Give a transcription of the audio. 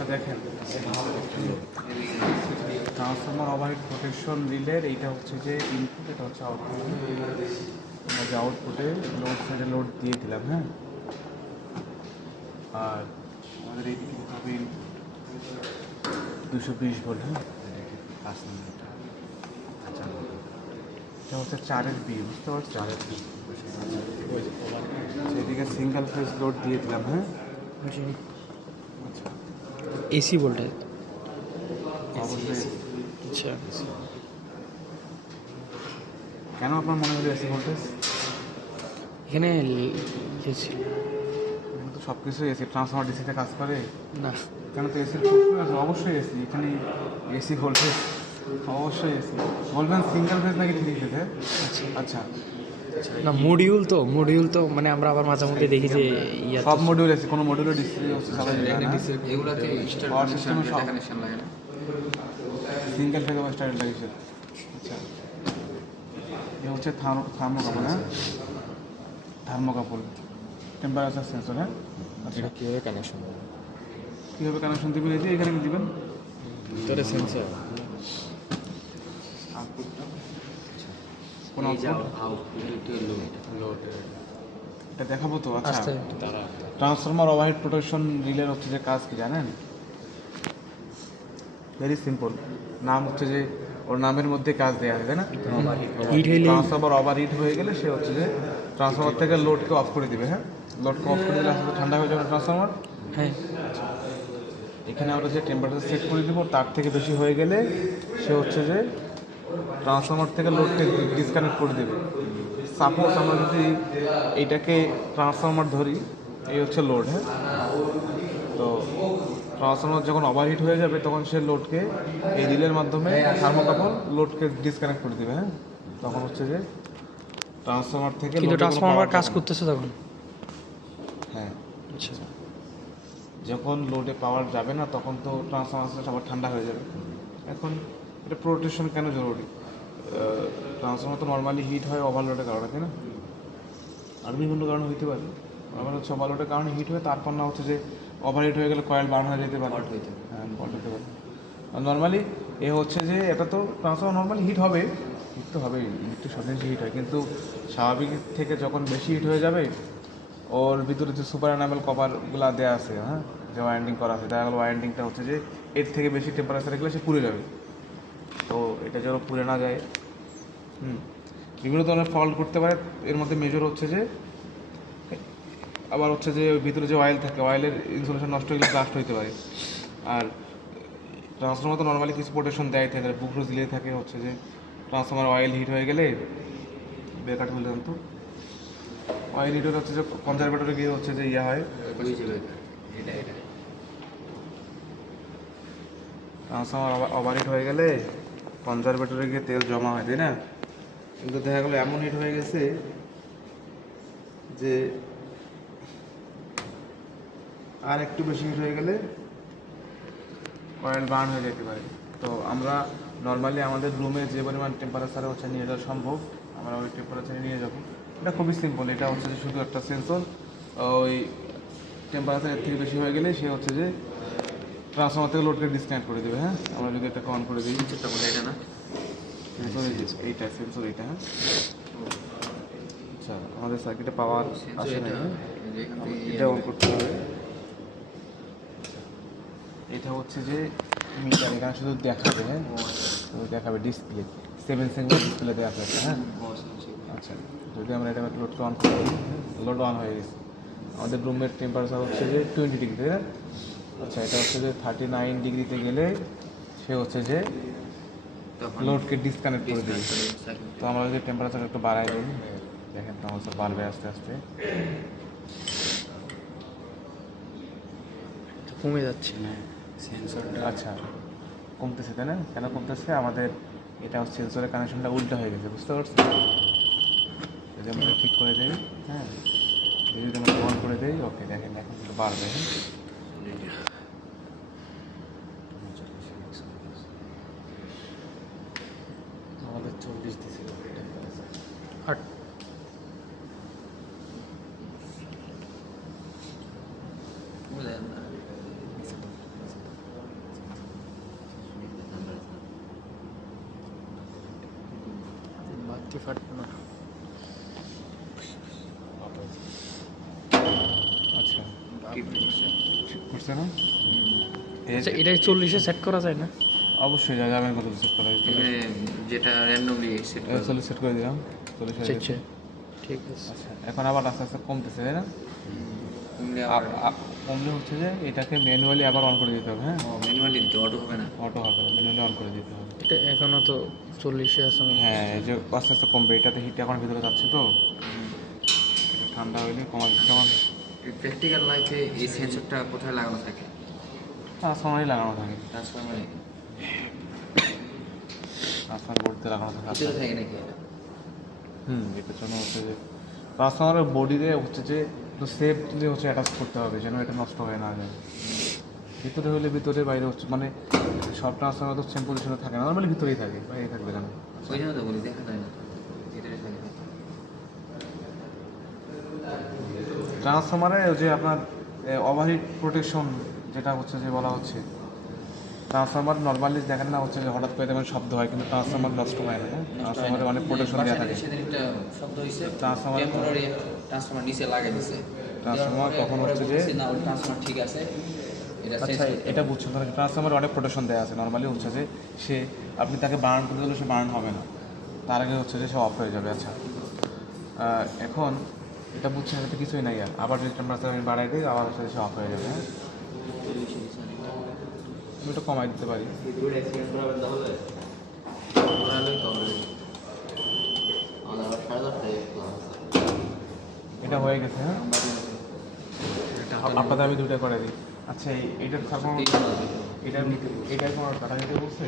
আচ্ছা দেখেন, transformer overhead protection রিলের এইটা হচ্ছে যে ইনপুট, এটা হচ্ছে আউটপুট। আমরা যে আউটপুটে লোড সাইডে লোড দিয়ে দিলাম, হ্যাঁ। আর আমাদের এইদিকে দিতে হবে ইনপুট 220 ভোল্ট, হ্যাঁ। 5 নম্বরটা আচ্ছা, এটা হচ্ছে 4-এর বি, বুঝতে পারছি 4-এর বি। সেদিকে সিঙ্গেল ফেজ লোড দিয়ে দিলাম, হ্যাঁ। আচ্ছা, এসি ভোল্টেজ। অবশ্যই। আচ্ছা, কেন আপনার মনে হলো এসি ভোল্টেজ? এখানে ছিল তো সব কিছুই এসি, ট্রান্সফর্মার ডিসিতে কাজ করে না। কেন? তো এসির প্রশ্ন আছে, অবশ্যই এসি। এখানে এসি ভোল্টেজ অবশ্যই এসি। বলবেন সিঙ্গেল ফেজ নাকি থ্রি ফেজ? আচ্ছা, না, মডিউল তো মানে আমরা আবার মাঝে মধ্যে দেখি যে সব মডিউল এসি, কোনো মডিউলের ডিসি হচ্ছে এগুলাতে স্টার পাওয়ার কানেকশন, সিস্টেমে সব কানেকশন লাগে না। সিঙ্গেল ফেজ বা স্টার লাগিয়েছে। আচ্ছা, এ হচ্ছে থার্মোকাপল, হ্যাঁ। থার্মোকাপল টেম্পারেচার সেন্সর, হ্যাঁ। আচ্ছা, কীভাবে কানেকশন কীভাবে কানেকশন দিবেন? এই যে এখানে দিবেন ভিতরে সেন্সর। আউটপুটটা, কোন আউটপুট এটা দেখাবো তো। আচ্ছা, ট্রান্সফর্মার ওভারহেড প্রোটেকশন রিলের হচ্ছে যে কাজ কি জানেন? Very simple. নাম হচ্ছে যে ওর নামের মধ্যে কাজ দেওয়া আছে, তাই না? ট্রান্সফর্মার ওভারহিট হয়ে গেলে সে হচ্ছে যে ট্রান্সফর্মার থেকে লোডকে অফ করে দিবে, হ্যাঁ। লোডকে অফ করে দিলে আসলে ঠান্ডা হয়ে যাবে ট্রান্সফর্মার, হ্যাঁ। এখানে আমরা যে টেম্পারেচার সেট করে দিব তার থেকে বেশি হয়ে গেলে সে হচ্ছে যে ট্রান্সফর্মার থেকে লোডকে ডিসকানেক্ট করে দেবে। সাপোজ আমরা যদি এইটাকে ট্রান্সফর্মার ধরি, এই হচ্ছে লোড, হ্যাঁ। তো ট্রান্সফর্মার যখন ওভারহিট হয়ে যাবে তখন সে লোডকে এই রিলের মাধ্যমে থার্মোকাপল লোডকে ডিসকানেক্ট করে দেবে, হ্যাঁ। তখন হচ্ছে যে ট্রান্সফর্মার থেকে কিন্তু লোডে কোনো ট্রান্সফর্মার power কাজ যাবে না। করতেছে তখন। হ্যাঁ, আচ্ছা, যখন লোডে পাওয়ার যাবে না তখন তো ট্রান্সফর্মার সবার ঠান্ডা হয়ে যাবে। এখন এটা প্রোটেকশন কেন জরুরি? ট্রান্সফর্মার তো নর্মালি হিট হয় ওভারলোডের কারণে, তাই না? আর বিভিন্ন কারণে হইতে পারে। আবার হচ্ছে ওভারলোডের কারণে হিট হয়ে, তারপর না হচ্ছে যে ওভারহিট হয়ে গেলে কয়েল বার্ন হয়ে যেতে পারে। হ্যাঁ, ফল্ট হতে পারে। আর নর্মালি এ হচ্ছে যে এটা তো ট্রান্সফর্মার নর্মালি হিট হবে, হিট তো হবেই, ইলেকট্রিক সব জিনিস হিট হয়, কিন্তু স্বাভাবিক থেকে যখন বেশি হিট হয়ে যাবে ওর ভিতরে যে সুপার এনামেল কভারগুলো দেওয়া আছে, হ্যাঁ, যে ওয়াইন্ডিং করা আছে, দেখা গেলো ওয়াইন্ডিংটা হচ্ছে যে এর থেকে বেশি টেম্পারেচারে গেলে সে পুড়ে যাবে। তো এটা যেন পুড়ে না যায়, বিভিন্ন ধরনের ফল্ট করতে পারে। এর মধ্যে মেজর হচ্ছে যে আবার হচ্ছে যে ওই ভিতরে যে অয়েল থাকে, অয়েলের ইনসুলেশন নষ্ট হয়ে গেলে ব্লাস্ট হইতে পারে। আর ট্রান্সফর্মার তো নর্মালি কিছু প্রোটেকশন দেয় থাকে, বুকরো দিলে থাকে হচ্ছে যে ট্রান্সফর্মার অয়েল হিট হয়ে গেলে বেকার হলে তো অয়েল হিট হলে হচ্ছে যে কনজারভেটরে গিয়ে হচ্ছে যে ইয়ে হয়, ট্রান্সফর্মার ওভারহিট হয়ে গেলে কনজারভেটরে গিয়ে তেল জমা হয়, তাই না? কিন্তু দেখা গেলো এমন হিট হয়ে গেছে যে আর একটু বেশি হিট হয়ে গেলে অয়েল বার্ন হয়ে যেতে পারে। তো আমরা নর্মালি আমাদের রুমে যে পরিমাণ টেম্পারেচারে হচ্ছে নিয়ে যাওয়া সম্ভব আমরা ওই টেম্পারেচারে নিয়ে যাব। এটা খুবই সিম্পল। এটা হচ্ছে যে শুধু একটা সেন্সর, ওই টেম্পারেচার এর থেকে বেশি হয়ে গেলে সে হচ্ছে যে ট্রান্সফর্মার থেকে লোডকে ডিসকানেক্ট করে দেবে, হ্যাঁ। আমরা যদি এটা অন করে দিই, এটা না, সেন্সর এইটা, সেন্সর এইটা, হ্যাঁ। আচ্ছা, আমাদের সার্কিটে পাওয়ার আসে না, হ্যাঁ। এটা অন করতে হবে। এটা হচ্ছে যে মিটার, এখানে শুধু দেখাবে, হ্যাঁ, দেখাবে ডিসপ্লে 7 সেকেন্ড ডিসপ্লে দেওয়া আছে, হ্যাঁ। আচ্ছা, যদি আমরা এটা লোডকে অন করে দিই, লোড অন হয়ে গেছে। আমাদের রুমের টেম্পারেচার হচ্ছে যে 20 ডিগ্রি, তাই না? আচ্ছা, এটা হচ্ছে যে 39 ডিগ্রিতে গেলে সে হচ্ছে যে লোডকে ডিসকানেক্ট করে দেবে। তো আমরা যদি টেম্পারেচার একটু বাড়াই দিই, দেখেন টেম্পারেচার বাড়বে আস্তে আস্তে, কমে যাচ্ছে। সেন্সরটা আচ্ছা, কমতেছে, তাই না? কেন কমতেছে? আমাদের এটা সেন্সরের কানেকশনটা উল্টো হয়ে গেছে, বুঝতে পারছি? যদি আমরা ঠিক করে দিই, হ্যাঁ, যদি আমরা অন করে দিই, ওকে, দেখেন এখন একটু বাড়বে, হ্যাঁ। আমাদের 40 দিছিল টেম্পারেচার। আর দেখতে পারবো না। আচ্ছা কি করছে? ঠিক করছে না আচ্ছা এটা 40-এ সেট করা যায় না? অবশ্যই যাবেন কত সেট করা এখানে যেটা র্যান্ডমলি সেট করে 40 সেট করে দিলাম 40 হয়ে আচ্ছা গেছে। ঠিক আছে। আচ্ছা এখন আবার আস্তে আস্তে কমতেছে তাই না? কমলে আবার কমলে হচ্ছে যে এটাকে ম্যানুয়ালি আবার অন করে দিতে হবে। হ্যাঁ ম্যানুয়ালি দিতে অটো হবে না। অটো হবে না, ম্যানুয়ালি অন করে দিতে হবে। এটা এখনো তো 40-এ আছে মনে হয়। হ্যাঁ এই যে আস্তে আস্তে কমবে, এটাতে হিট এখন ভিতরে যাচ্ছে তো এটা ঠান্ডা হইলে কমা যেমন প্র্যাকটিক্যাল লাইফে এই সেন্সরটা কোথায় লাগানো থাকে? ট্রান্সফরমারই লাগানো থাকে, ট্রান্সফরমারে ট্রান্সফরমার বোর্ডতে লাগানো থাকে। ভিতরে থাকে নাকি এটা? এটার জন্য হচ্ছে যে ট্রান্সফরমারের বডিতে হচ্ছে যে একটু সেফলি হচ্ছে অ্যাটাচ করতে হবে যেন এটা নষ্ট হয়ে না যায়। ভিতরে হলে ভিতরে, বাইরে হচ্ছে মানে সব ট্রান্সফরমার তো সেম পজিশনে থাকে না, নর্মালি ভিতরেই থাকে, বাইরে থাকবে কেন? ওই জন্য তো বলি দেখা যায় না তো। ভিতরে থাকে না। ট্রান্সফরমারে ওই যে আপনার ওভারহিট প্রোটেকশন যেটা হচ্ছে যে বলা হচ্ছে, ট্রান্সফরমার নর্মালি দেখেন না হচ্ছে যে হঠাৎ করে তেমন শব্দ হয় কিন্তু ট্রান্সফরমার নষ্ট হয় না। ট্রান্সফরমারে অনেক প্রোটেকশন দেওয়া থাকে। সেদিন একটা শব্দ হয়েছে, ট্রান্সফরমার- টেম্পোরারি ট্রান্সফরমার নিচে লাগাই দিছে। ট্রান্সফরমার তখন হচ্ছে যে না ওই ট্রান্সফরমার ঠিক আছে, এটা আচ্ছা চেঞ্জ করতে এটা বুঝছেন কারণ ট্রান্সফরমারে অনেক প্রোটেকশন দেওয়া আছে। নর্মালি হচ্ছে যে সে আপনি তাকে বার্ন করতে দিলে সে বার্ন হবে না, তার আগে হচ্ছে যে সে অফ হয়ে যাবে। আচ্ছা এখন এটা বুঝছেন, এটা কিছুই নাই, আর আবার যদি টেম্পারেচার আমি বাড়াই দিই আবার হচ্ছে যে সে অফ হয়ে যাবে। হ্যাঁ আমি একটু কমাই দিতে পারি। এটা হয়ে গেছে। হ্যাঁ আপনাদের আমি দুটো করে দিই। আচ্ছা এইটার থাকুন, এটার কোনো টাকা দিতে বলছে?